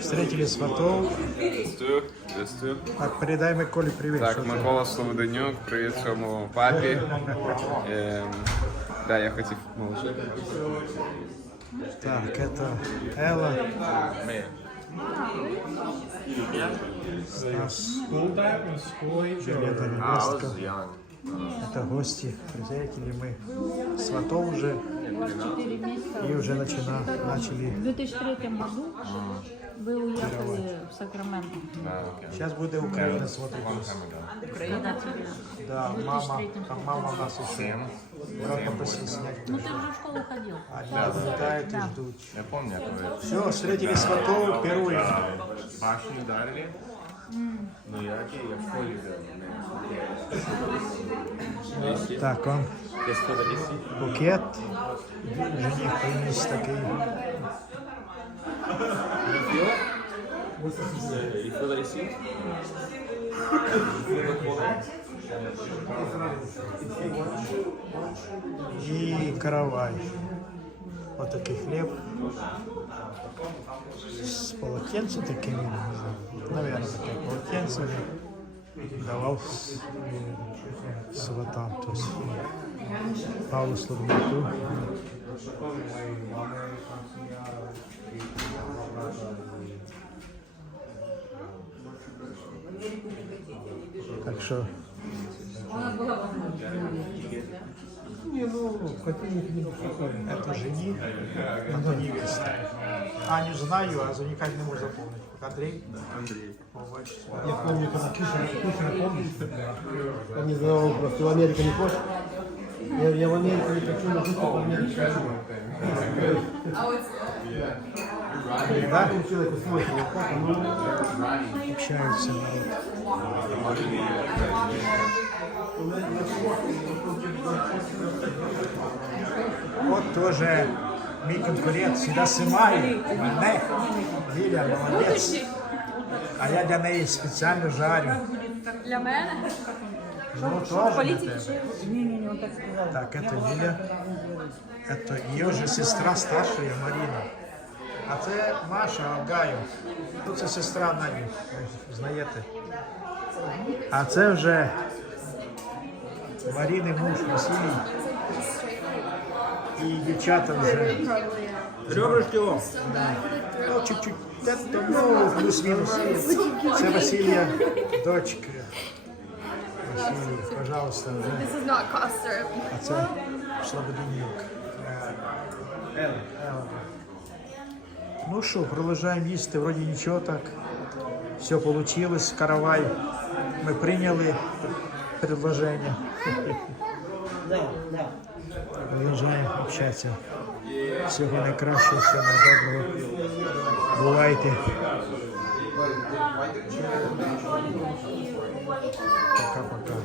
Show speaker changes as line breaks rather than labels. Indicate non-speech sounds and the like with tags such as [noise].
Встретили сватов.
Приветствую, приветствую.
Так, передай Миколі привіт.
Так,
що це?
Микола Солоденюк, привіт своєму папі. Ем, да, я хотів молчати.
Так, это Ела. Стас. Железная невестка. Это гости, приятели мы. Сватов уже. И уже начина, начали.
В 2003 году вы уехали в Сакраменто.
Сейчас будет Украина сватов.
Украина тебе.
Да, мама, там мама нас еще. Брат попросил снять.
Ну ты уже в школу ходил.
Они наблюдают и ждут.
Я помню, как вы
Все, встретили сватов, первую.
башню ударили. Ну я я в школе был.
Так, он букет. Жених принес такий. І каравай. Отакий хліб. З полотенцем таким. Наверное, таке полотенце давав с- сватам. То есть Павлу Слободяку. Так що Это жених, это невеста. Аню знаю, а за никак не можу запомнить. Андрей? Андрей.
Я помню, когда Кишина, Кишина помнишь? Он мне задавал вопрос, ты в Америку не хочешь? Я, я в Америку не хочу, но просто в Америку хочу.
Да?
Человек усвоит как оно
Общаются народ. От теж мій конкурент сюди снимає мене. Ліля, молодець. А я для неї спеціально жарю.
Для мене?
Ну, теж для тебе.
Ні-ні-ні, он так сказав.
Так, это Лиля. Это ее же сестра старшая Марина. А це Маша Алгаю. Ну, це сестра Наді, ви знаєте. А це вже Маріни муж Василій. І дівчата вже.
Ребрышки его.
Ну, чуть-чуть. Та, та, Ну, плюс-мінус. Це Василія, дочка. Василій, пожалуйста, вже.
This is not cough syrup.
А це Слободенюк. Елла. Ну що, продовжуємо їсти, вроді нічого так. Все вийшло, каравай. Ми прийняли предложення. [laughs] Продовжуємо общатися. Всього найкращого, всього найдоброго. Бувайте. Пока-пока.